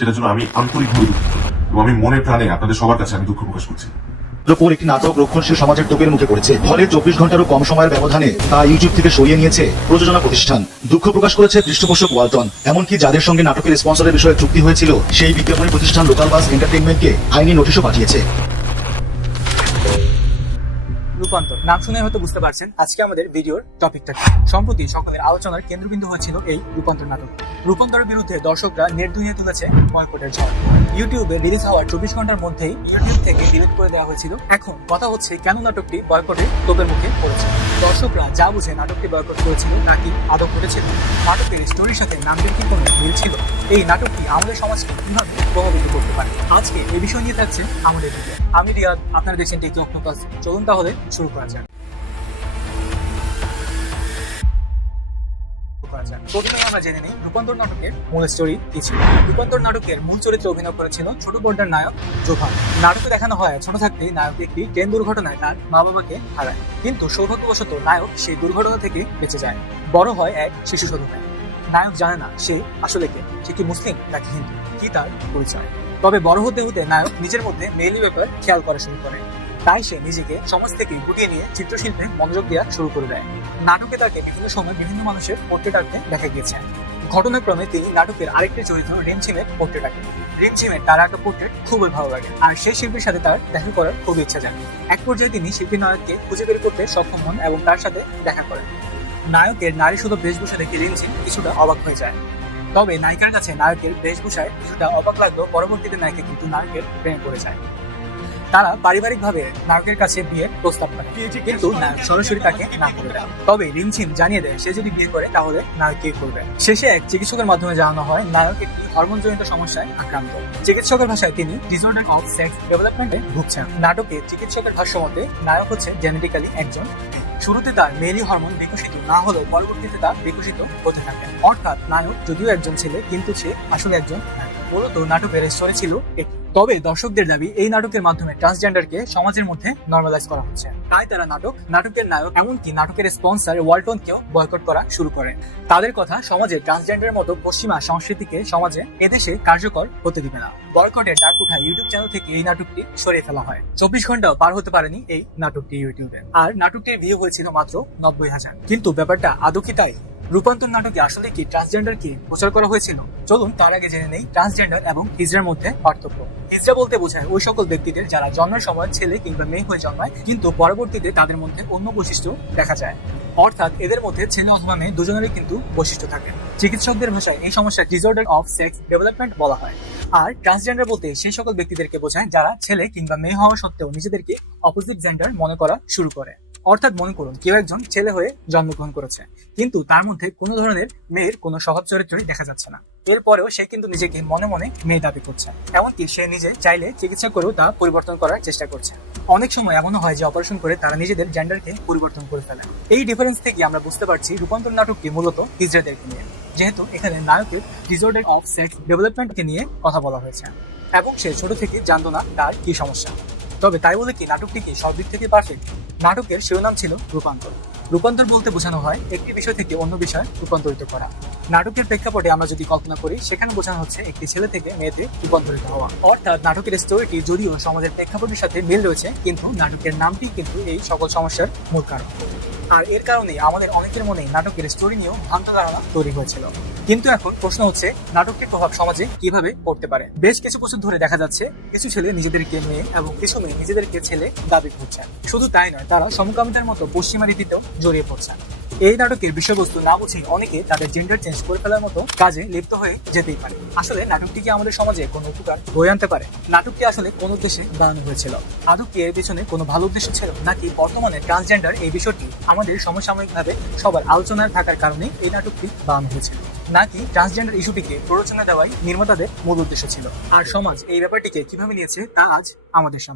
সেটার জন্য আমি আন্তরিকভাবে দুঃখিত এবং আমি মনে প্রাণে আপনাদের সবার কাছে আমি দুঃখ প্রকাশ করছি। উপর একটি নাটক রক্ষণশীল সমাজের তোপের মুখে পড়েছে, ফলে 24 ঘন্টারও কম সময়ের ব্যবধানে তা ইউটিউব থেকে সরিয়ে নিয়েছে প্রযোজনা প্রতিষ্ঠান। দুঃখ প্রকাশ করেছে পৃষ্ঠপোষক ওয়ালটন। এমনকি যাদের সঙ্গে নাটকের স্পন্সরের বিষয়ে চুক্তি হয়েছিল সেই বিজ্ঞাপনী প্রতিষ্ঠান লোকাল বাস এন্টারটেইনমেন্টকে আইনি নোটিশও পাঠিয়েছে। রূপান্তর নাম শুনে হয়তো বুঝতে পারছেন আজকে আমাদের ভিডিওর টপিকটা কি। সম্প্রতি সকলের আলোচনার কেন্দ্রবিন্দু হয়েছিল এই রূপান্তর নাটক। রূপান্তরের বিরুদ্ধে দর্শকরা নেট দুনিয়ে তুলেছে বয়কটের ঝড়। ইউটিউবে রিলিজ হওয়ার 24 ঘন্টার মধ্যেই ইউটিউব থেকে ডিলিট করে দেওয়া হয়েছিল। এখন কথা হচ্ছে কেন নাটকটি বয়কটের তোপের মুখে পড়েছে। দর্শকরা যা বুঝে নাটকটি বয়কট করেছিল নাকি আদৌ করেছিল, নাটকের স্টোরির সাথে নামটির কি কোনো মিল ছিল, এই নাটকটি আমাদের সমাজকে কিভাবে প্রভাবিত করতে পারে, আজকে এই বিষয় নিয়ে থাকছে আমাদের ভিডিও। আমি রিয়াদ, আপনারা দেখছেন টেক অক্টোপাস। চলুন তাহলে শুরু করা যাক। প্রথমে আমরা জেনে নিই রূপান্তর নাটকের মূল স্টোরি কি ছিল। রূপান্তর নাটকের মূল চরিত্রে অভিনয় করেছিল ছোট পর্দার নায়ক জোভান। নাটকে দেখানো হয় ছোট থাকতেই নায়ক একটি ট্রেন দুর্ঘটনায় তার মা বাবাকে হারায়, কিন্তু সৌভাগ্যবশত নায়ক সেই দুর্ঘটনা থেকে বেঁচে যায়। বড় হয় এক শিশু সন্তান। নায়ক জানে না সে আসলে কে, সে কি মুসলিম নাকি হিন্দু, কি তার পরিচয়। তবে বড় হতে হতে নায়ক নিজের মধ্যে মেইলি ব্যাপার খেয়াল করা শুরু করে। তাই সে নিজেকে সমাজ থেকে গুটিয়ে নিয়ে চিত্রশিল্পে মনোযোগ দেওয়া শুরু করে দেয়। নাটকে তাকে বিভিন্ন সময় বিভিন্ন মানুষের পোর্ট্রেট আঁকতে দেখা গিয়েছে। ঘটনাক্রমে তিনি নাটকের আরেকটি চরিত্র রিমঝিমের পোর্ট্রেট আঁকেন। রিমঝিমের তার একটা পোর্ট্রেট খুবই ভালো লাগে, আর সেই শিল্পীর সাথে তার দেখা করার খুব ইচ্ছা জাগে। এক পর্যায়ে তিনি শিল্পী নায়ককে খুঁজে বের করতে সক্ষম হন এবং তার সাথে দেখা করেন। নায়কের নারী শুধু বেশভূষা দেখে রিমঝিম কিছুটা অবাক হয়ে যায়। তবে নায়িকার কাছে নায়কের বেশভূষায় কিছুটা অবাক লাগলেও পরবর্তীতে নায়িকা কিন্তু নায়কের প্রেমে পড়ে যায়। তারা পারিবারিকভাবে নায়কের কাছে বিয়ের প্রস্তাব করে, কিন্তু নায়ক সরাসরি তাকে না করে দেয়। তবে রিমঝিম জানিয়ে দেয় সে যদি বিয়ে করে তাহলে নায়ক কি করবে। শেষে এক চিকিৎসকের মাধ্যমে জানানো হয় নায়ক একটি হরমোনজনিত সমস্যায় আক্রান্ত। চিকিৎসকের ভাষায় তিনি ডিসঅর্ডার অফ সেক্স ডেভেলপমেন্টে ভুগছেন। নাটকে চিকিৎসকের ভাষ্যমতে নায়ক হচ্ছে জেনেটিক্যালি একজন। শুরুতে তার মেলি হরমোন বিকশিত না হলেও পরবর্তীতে তা বিকশিত হতে থাকে। অর্থাৎ নায়ক যদিও একজন ছেলে, কিন্তু সে আসলে একজন নায়ক। মূলত নাটকের স্টোরি ছিল এটি। তবে দর্শকদের দাবি এই নাটকের মাধ্যমে ট্রান্সজেন্ডারকে সমাজের মধ্যে নর্মালাইজ করা হচ্ছে। তাই তারা নাটকের নায়ক এমনকি নাটকের স্পন্সর ওয়ালটনকেও বয়কট করা শুরু করে। তাদের কথা, সমাজে ট্রান্সজেন্ডারের মতো পশ্চিমা সংস্কৃতিকে সমাজে এদেশে কার্যকর হতে দিবে না। বয়কটের ডাক উঠায় ইউটিউব চ্যানেল থেকে এই নাটকটি সরিয়ে ফেলা হয়। 24 ঘন্টাও পার হতে পারেনি এই নাটকটি ইউটিউবে, আর নাটকটির ভিউ হয়েছিল মাত্র 90,000। কিন্তু ব্যাপারটা আদৌ কি তাই? রূপান্তর নাটকে আসলে কি ট্রান্সজেন্ডারকে প্রচার করা হয়েছিল? চলুন তার আগে জেনে নেই ট্রান্সজেন্ডার এবং হিজড়ার মধ্যে পার্থক্য। হিজড়া বলতে বোঝায় ওই সকল ব্যক্তিদের যারা জন্মের সময় ছেলে কিংবা মেয়ে হয়ে জন্মায়, কিন্তু পরবর্তীতে তাদের মধ্যে অন্য বৈশিষ্ট্য দেখা যায়। অর্থাৎ এদের মধ্যে ছেলে অথবা মেয়ে দুজনেরই কিন্তু বৈশিষ্ট্য থাকে। চিকিৎসকদের ভাষায় এই সমস্যা ডিসঅর্ডার অফ সেক্স ডেভেলপমেন্ট বলা হয়। আর ট্রান্সজেন্ডার বলতে সেই সকল ব্যক্তিদেরকে বোঝায় যারা ছেলে কিংবা মেয়ে হওয়া সত্ত্বেও নিজেদেরকে অপোজিট জেন্ডার মনে করা শুরু করে। অর্থাৎ মনে করুন কেউ একজন ছেলে হয়ে জন্মগ্রহণ করেছে, কিন্তু তার মধ্যে কোনো ধরনের মেয়ের কোনো স্বভাব চরিত্রই দেখা যাচ্ছে না। এরপরেও সে কিন্তু নিজেকে মনে মনে মেয়ে দাবি করছে, এমনকি সে নিজে চাইলে চিকিৎসা করেও তা পরিবর্তন করার চেষ্টা করছে। অনেক সময় এমনও হয় যে অপারেশন করে তারা নিজেদের জেন্ডারকে পরিবর্তন করে ফেলে। এই ডিফারেন্স থেকে আমরা বুঝতে পারছি রূপান্তর নাটকটি মূলত হিজড়াদেরকে নিয়ে, যেহেতু এখানে নায়কের ডিসঅর্ডার অফ সেক্স ডেভেলপমেন্টকে নিয়ে কথা বলা হয়েছে এবং সে ছোট থেকে জানতো না তার কি সমস্যা। তবে তাই বলে কি নাটকটি কি সব দিক থেকে পারফেক্ট? নাটকের শিরোনাম ছিল রূপান্তর। রূপান্তর বলতে বোঝানো হয় একটি বিষয় থেকে অন্য বিষয় রূপান্তরিত করা। নাটকের প্রেক্ষাপটে আমরা যদি কল্পনা করি, সেখানে বোঝানো হচ্ছে একটি ছেলে থেকে মেয়েতে রূপান্তরিত হওয়া। অর্থাৎ নাটকের স্টোরিটি যদিও সমাজের প্রেক্ষাপটের সাথে মিল রয়েছে, কিন্তু নাটকের নামটি কিন্তু এই সকল সমস্যার মূল কারণ। আর এর কারণে আমাদের অনেকের মনে নাটকের স্টোরি নিয়েও ভ্রান্ত ধারণা তৈরি হয়েছিল। কিন্তু এখন প্রশ্ন হচ্ছে নাটকটির প্রভাব সমাজে কিভাবে পড়তে পারে। বেশ কিছু বছর ধরে দেখা যাচ্ছে কিছু ছেলে নিজেদেরকে মেয়ে এবং কিছু মেয়ে নিজেদেরকে ছেলে দাবি করছেন। শুধু তাই নয়, তারা সমকামিতার মতো পশ্চিমা রীতিতেও জড়িয়ে পড়ছেন। এই নাটকের বিষয়বস্তু না বুঝে অনেকে তাদের জেন্ডার চেঞ্জ করে ফেলার মতো কাজে লিপ্ত হয়ে যেতেই পারে। আসলে নাটকটি কি আমাদের সমাজে কোনো উপকার বয়ে আনতে পারে? নাটকটি আসলে কোন উদ্দেশ্যে বানানো হয়েছিল? আদৌ কি এর পেছনে কোনো ভালো উদ্দেশ্য ছিল, নাকি বর্তমানে ট্রান্সজেন্ডার এই বিষয়টি আমাদের সমসাময়িকভাবে সবার আলোচনায় থাকার কারণে এই নাটকটি বানানো হয়েছিল, নাকি ট্রান্সজেন্ডার ইস্যুটিকে প্ররোচনা দেওয়াই নির্মাতাদের মূল উদ্দেশ্য ছিল? আর সমাজ এই ব্যাপারটিকে কিভাবে নিয়েছে তা আজ আমাদের সামনে।